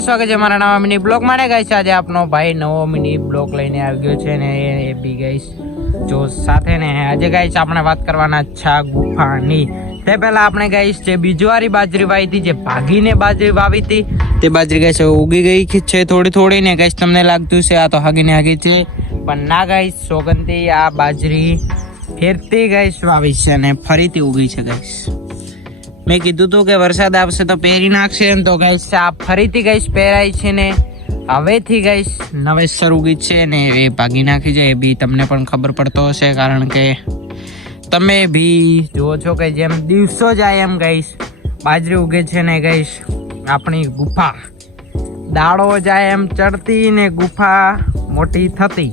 સ્વાગત છે મારા નવા મિની બ્લોગ માટે ગાઈસ। આજે આપનો ભાઈ નવો મિની બ્લોગ લઈને આવી ગયો છે ને એ બી ગાઈસ જો સાથે ને આજે ગાઈસ આપણે વાત કરવાના છે ગુફાની। તે પહેલા આપણે ગાઈસ જે બીજવારી બાજરી વાવી હતી, જે ભાગીને બાજરી વાવી હતી, તે બાજરી ગાઈસ ઉગી ગઈ છે થોડી થોડી ને ગાઈસ તમને લાગતું છે આ તો હાગીને હાગી છે, પણ ના ગાઈસ સોગંદી આ બાજરી ફેરતી ગાઈસ વાવી છે અને ફરીથી ઉગી છે ગાઈસ। મેં કીધું હતું કે વરસાદ આવશે તો પહેરી નાખશે તો ગાઈસ આ ફરીથી ગાઈસ પહેરાય છે ને હવેથી ગાઈસ નવેસર ઉગી છે ને એ ભાગી નાખી છે। એ બી તમને પણ ખબર પડતો હશે, કારણ કે તમે બી જુઓ છો કે જેમ દિવસો જાય એમ ગાઈસ બાજરી ઉગે છે ને ગાઈસ આપણી ગુફા દાડો જાય એમ ચડતી ને ગુફા મોટી થતી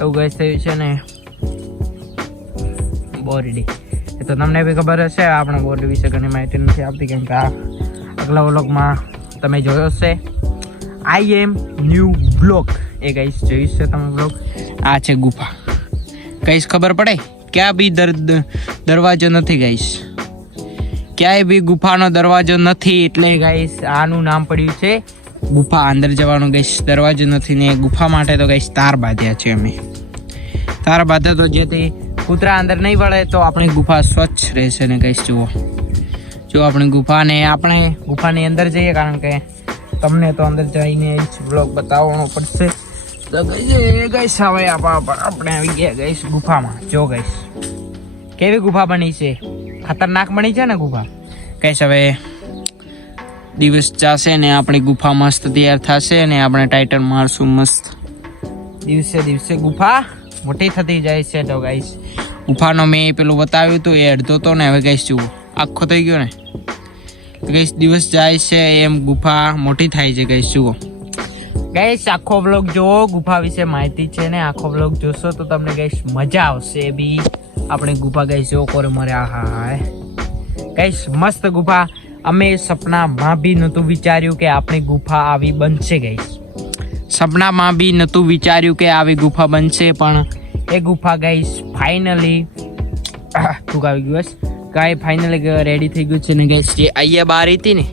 એવું ગાઈસ થયું છે ને બોરડી। તો તમને બી ખબર હશે આપણે બોરડી વિશે ઘણી માહિતી નથી આપતી, કેમ કે આ આગલા વ્લોગમાં તમે જોયો છે આઈ એમ ન્યૂ બ્લોગ એ ગાઈસ જોયું છે તમે બ્લોગ। આ છે ગુફા ગાઈસ, ખબર પડે ક્યાં બી દરવાજો નથી ગાઈસ, ક્યાંય બી ગુફાનો દરવાજો નથી એટલે ગાઈસ આનું નામ પડ્યું છે ગુફા। અંદર જવાનો ગાઈસ દરવાજો નથી ને ગુફા માટે તો ગાઈસ તાર બાંધ્યા છે અમે। તાર બાંધે તો જેથી કૂતરા અંદર નહીં વળે તો આપણી ગુફા સ્વચ્છ રહેશે ને ગાઈસ જુઓ આપણી ગુફાને આપણે ગુફાની અંદર જઈએ, કારણ કે તમને તો અંદર જઈને બ્લોગ બતાવવાનો પડશે। તો ગાઈસ હવે આપણે આવી ગયા ગાઈસ ગુફામાં। જો ગાઈસ કેવી ગુફા બની છે, ખતરનાક બની છે ને ગુફા ગાઈસ। હવે દિવસ જશે ને આપણી ગુફા મસ્ત તૈયાર થશે ને આપણે ટાઇટલ મારશું મસ્ત। દિવસે દિવસે ગુફા મોટી થતી જાય છે। તો ગાઈસ ગુફાનો મેં પેલું બતાવ્યું હતું એ અડધો તો ને હવે ગાઈસ જુઓ આખો થઈ ગયો ને ગાઈસ। દિવસ જાય છે એમ ગુફા મોટી થાય છે ગાઈસ જુઓ ગાઈસ। આખો બ્લોગ જુઓ, ગુફા વિશે માહિતી છે ને આખો બ્લોગ જોશો તો તમને ગાઈસ મજા આવશે। બી આપણે ગુફા ગાઈસ જો કોરે મરે આહા ગાઈસ મસ્ત ગુફા। અમે સપનામાં બી નહોતું વિચાર્યું કે આપણી ગુફા આવી બનશે ગાઈસ, સપનામાં બી નહોતું વિચાર્યું કે આવી ગુફા બનશે, પણ એ ગુફા ગાઈસ ફાઇનલી ટૂંક આવી ગયું ગાય ફાઇનલી રેડી થઈ ગયું છે ને ગાઈસ। જે અહીંયા બારી હતી ને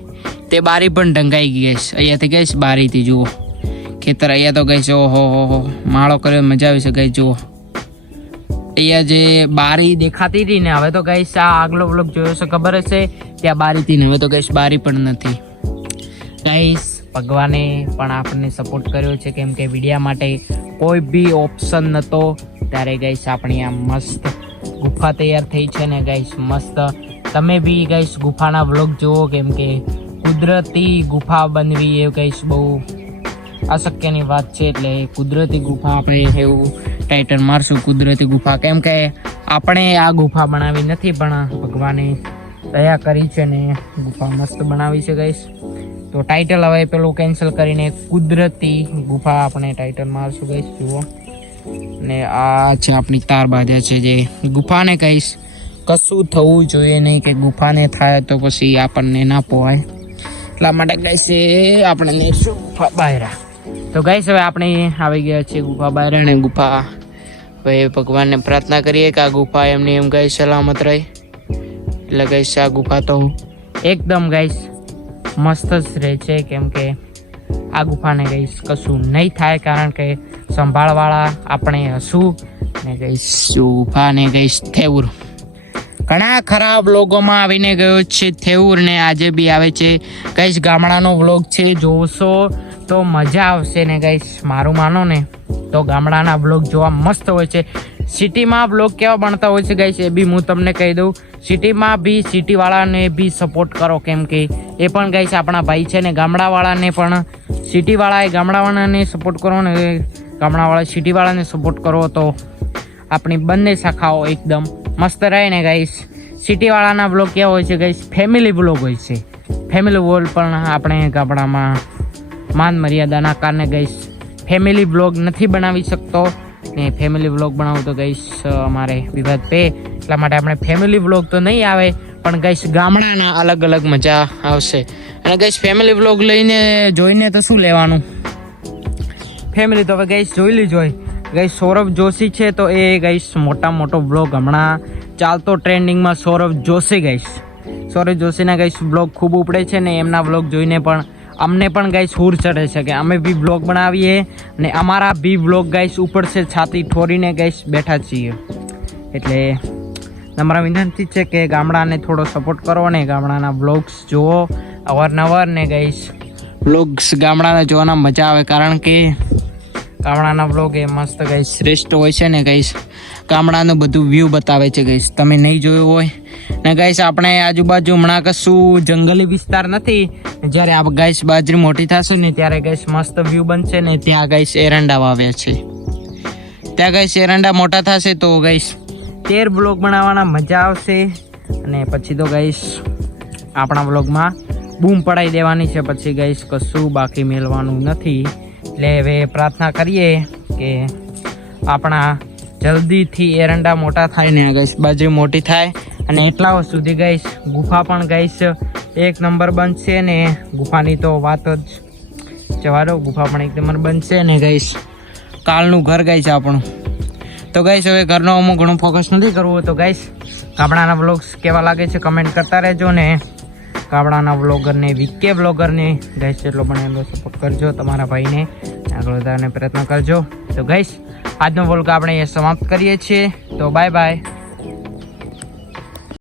તે બારી પણ ઢંકાઈ ગઈ ગાઈસ। અહીંયાથી ગાઈસ બારીથી જુઓ ખેતર, અહીંયા તો ગાઈસ ઓહો માળો કર્યો મજા આવી છે ગાઈસ જુઓ। અહીંયા જે બારી દેખાતી હતી ને હવે તો ગાઈસ આ આગલો બ્લોગ જોયો છે ખબર હશે ત્યાં બારી હતી ને હવે તો ગાઈસ બારી પણ નથી ગાઈસ। ભગવાને પણ આપણને સપોર્ટ કર્યો છે, કેમ કે વિડીયા માટે કોઈ બી ઓપ્શન નહોતો ત્યારે ગાઈસ આપણી આ મસ્ત ગુફા તૈયાર થઈ છે ને ગાઈસ મસ્ત। તમે બી ગાઈસ ગુફાના વ્લોગ જુઓ, કેમ કે કુદરતી ગુફા બનવી એ ગાઈસ બહુ અશક્યની વાત છે, એટલે કુદરતી ગુફા આપણે એવું ટાઇટલ મારશું કુદરતી ગુફા, કેમ કે આપણે આ ગુફા બનાવી નથી પણ ભગવાને દયા કરી છે ને ગુફા મસ્ત બનાવી છે ગાઈસ। તો ટાઇટલ હવે પેલું કેન્સલ કરીને કુદરતી ગુફા આપણે ટાઇટલ મારશું ગાઈસ જુઓ ને આ છે આપણી તાર બાંધ્યા છે જે ગુફાને કહીશ કશું થવું જોઈએ નહીં કે ગુફાને થાય તો પછી આપણને ના પોવાય, એટલા માટે ગાઈસ આપણે નેશું ગુફા બહાર। તો ગાઈસ હવે આપણે આવી ગયા છીએ ગુફા બહાર અને ગુફા હવે ભગવાનને પ્રાર્થના કરીએ કે આ ગુફા એમની એમ ગાઈસ સલામત રહે। એટલે ગાઈસ આ ગુફા તો એકદમ ગાઈસ મસ્ત જ રહે છે, કેમ કે આ ગુફાને ગાઈસ કશું નહીં થાય, કારણ કે સંભાળવાળા આપણે હશું ને ગાઈસ ગુફાને ગાઈસ થેવુર ઘણા ખરાબ વ્લોગોમાં આવીને ગયો છે થેવુર ને આજે બી આવે છે ગાઈસ। ગામડાનો વ્લોગ છે જોશો તો મજા આવશે ને ગાઈસ, મારું માનો ને તો ગામડાના વ્લોગ જોવા મસ્ત હોય છે। સિટીમાં વ્લોગ કેવા બનતા હોય છે ગાઈસ એ બી હું તમને કહી દઉં। સિટીમાં બી સિટીવાળાને બી સપોર્ટ કરો, કેમ કે એ પણ ગાઈસ આપણા ભાઈ છે ને ગામડાવાળાને પણ સિટીવાળાએ ગામડાવાળાને સપોર્ટ કરો ને ગામડાવાળા સિટીવાળાને સપોર્ટ કરો તો આપણી બંને શાખાઓ એકદમ મસ્ત રહે ને ગાઈસ। સિટીવાળાના બ્લોગ કેવા હોય છે ગાઈસ ફેમિલી બ્લોગ હોય છે, ફેમિલી બ્લોગ પણ આપણે ગામડામાં માન મર્યાદાના કારણે ગાઈસ ફેમિલી બ્લોગ નથી બનાવી શકતો ને ફેમિલી બ્લોગ બનાવું તો ગાઈસ અમારે વિવાદ પે, એટલા માટે આપણે ફેમિલી બ્લોગ તો નહીં આવે પણ ગાઈસ ગામડાના અલગ અલગ મજા આવશે। અને ગાઈસ ફેમિલી બ્લોગ લઈને જોઈને તો શું લેવાનું, ફેમિલી તો હવે ગાઈસ જોઈ લીજો હોય। ગાઈસ સૌરભ જોશી છે તો એ ગાઈસ મોટો બ્લોગ હમણાં ચાલતો ટ્રેન્ડિંગમાં સૌરભ જોશી ગાઈસ, સૌરભ જોશીના ગાઈસ બ્લોગ ખૂબ ઉપડે છે ને એમના બ્લોગ જોઈને પણ અમને પણ ગાઈસ હુર ચડે છે કે અમે બી બ્લોગ બનાવીએ અને અમારા બી બ્લોગ ગાઈસ ઉપર છે છાતી ઠોરીને ગાઈસ બેઠા છીએ. એટલે તમારા વિનંતી છે કે ગામડાને થોડો સપોર્ટ કરો ને ગામડાના બ્લોગ્સ જુઓ અવારનવાર ને ગાઈસ બ્લોગ્સ ગામડાના જોવાના મજા આવે, કારણ કે ગામડાના બ્લોગ એ મસ્ત ગાઈસ શ્રેષ્ઠ હોય છે ને ગાઈસ. ગામડાનું બધું વ્યૂ બતાવે છે ગાઈસ, તમે નહીં જોયું હોય ને ગાઈસ. આપણે આજુબાજુ હમણાં કશું જંગલી વિસ્તાર નથી. જ્યારે આ ગાઈસ બાજરી મોટી થશે ને ત્યારે ગાઈસ મસ્ત વ્યૂ બનશે ને ત્યાં ગાઈસ એરંડા વાવ્યા છે. ત્યાં ગાઈસ એરંડા મોટા થશે તો ગાઈસ 13 બ્લોગ બનાવવાના મજા આવશે. અને પછી તો ગાઈસ આપણા બ્લોગમાં બૂમ પડાવી દેવાની છે. પછી ગાઈસ કશું બાકી મેળવાનું નથી. એટલે હવે પ્રાર્થના કરીએ કે આપણા જલ્દીથી એરંડા મોટા થાય ને ગાઈસ બાજરી મોટી થાય અને એટલા સુધી ગાઈસ ગુફા પણ ગાઈસ એક નંબર બનશે ને ગુફાની તો વાત જ જવા દો. ગુફા પણ એક નંબર બનશે ને ગાઈસ કાલનું ઘર ગાઈસ આપણું. તો ગાઈસ હવે ઘરનો અમુક ઘણું ફોકસ નથી કરવું. તો ગાઈસ ગામડાના વ્લોગ્સ કેવા લાગે છે કમેન્ટ કરતા રહેજો ને ગામડાના વ્લોગરને વીકે વ્લોગરને ગાઈસ જેટલો પણ એમનો સપોર્ટ કરજો. તમારા ભાઈને આગળ વધારવાનો પ્રયત્ન કરજો. તો ગાઈસ આજનો વ્લોગ આપણે સમાપ્ત કરીએ છીએ. તો બાય બાય.